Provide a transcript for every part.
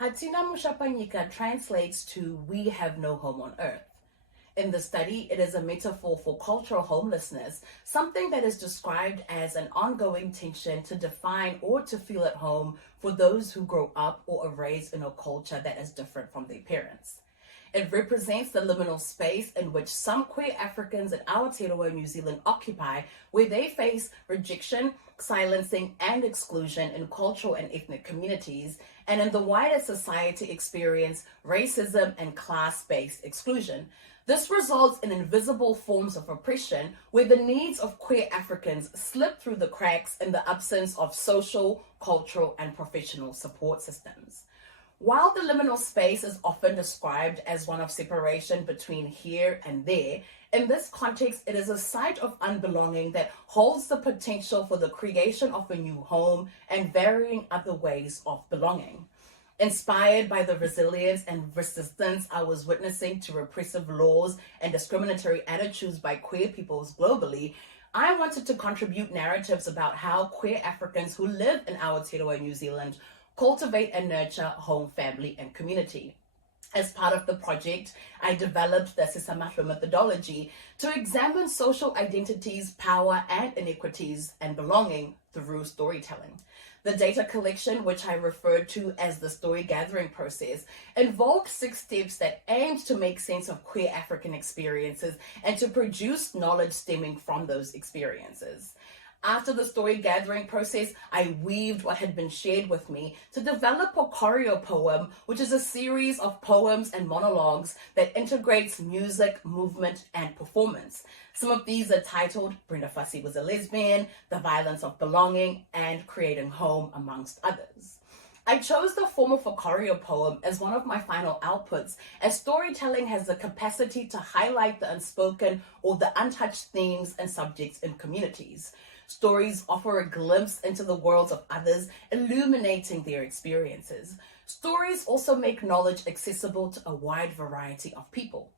Hatina Mushapanyika translates to "we have no home on earth." In the study, it is a metaphor for cultural homelessness, something that is described as an ongoing tension to define or to feel at home for those who grow up or are raised in a culture that is different from their parents. It represents the liminal space in which some queer Africans in Aotearoa, New Zealand occupy, where they face rejection, silencing, and exclusion in cultural and ethnic communities, and in the wider society experience racism and class-based exclusion. This results in invisible forms of oppression where the needs of queer Africans slip through the cracks in the absence of social, cultural, and professional support systems. While the liminal space is often described as one of separation between here and there, in this context, it is a site of unbelonging that holds the potential for the creation of a new home and varying other ways of belonging. Inspired by the resilience and resistance I was witnessing to repressive laws and discriminatory attitudes by queer peoples globally, I wanted to contribute narratives about how queer Africans who live in Aotearoa, New Zealand, cultivate and nurture home, family, and community. As part of the project, I developed the Sisamahlo methodology to examine social identities, power, and inequities and belonging through storytelling. The data collection, which I referred to as the story gathering process, involved 6 steps that aimed to make sense of queer African experiences and to produce knowledge stemming from those experiences. After the story gathering process, I weaved what had been shared with me to develop a choreo poem, which is a series of poems and monologues that integrates music, movement, and performance. Some of these are titled Brenda Fassie Was a Lesbian, The Violence of Belonging, and Creating Home, amongst others. I chose the form of a choreo poem as one of my final outputs, as storytelling has the capacity to highlight the unspoken or the untouched themes and subjects in communities. Stories offer a glimpse into the worlds of others, illuminating their experiences. Stories also make knowledge accessible to a wide variety of people.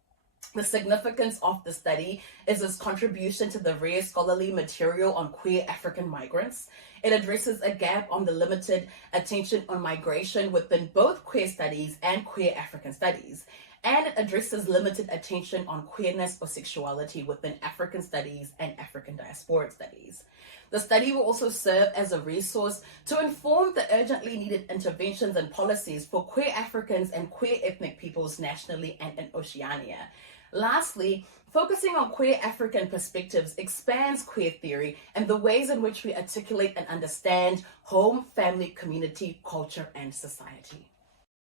The significance of the study is its contribution to the rare scholarly material on queer African migrants. It addresses a gap on the limited attention on migration within both queer studies and queer African studies. And it addresses limited attention on queerness or sexuality within African studies and African diasporic studies. The study will also serve as a resource to inform the urgently needed interventions and policies for queer Africans and queer ethnic peoples nationally and in Oceania. Lastly, focusing on queer African perspectives expands queer theory and the ways in which we articulate and understand home, family, community, culture, and society.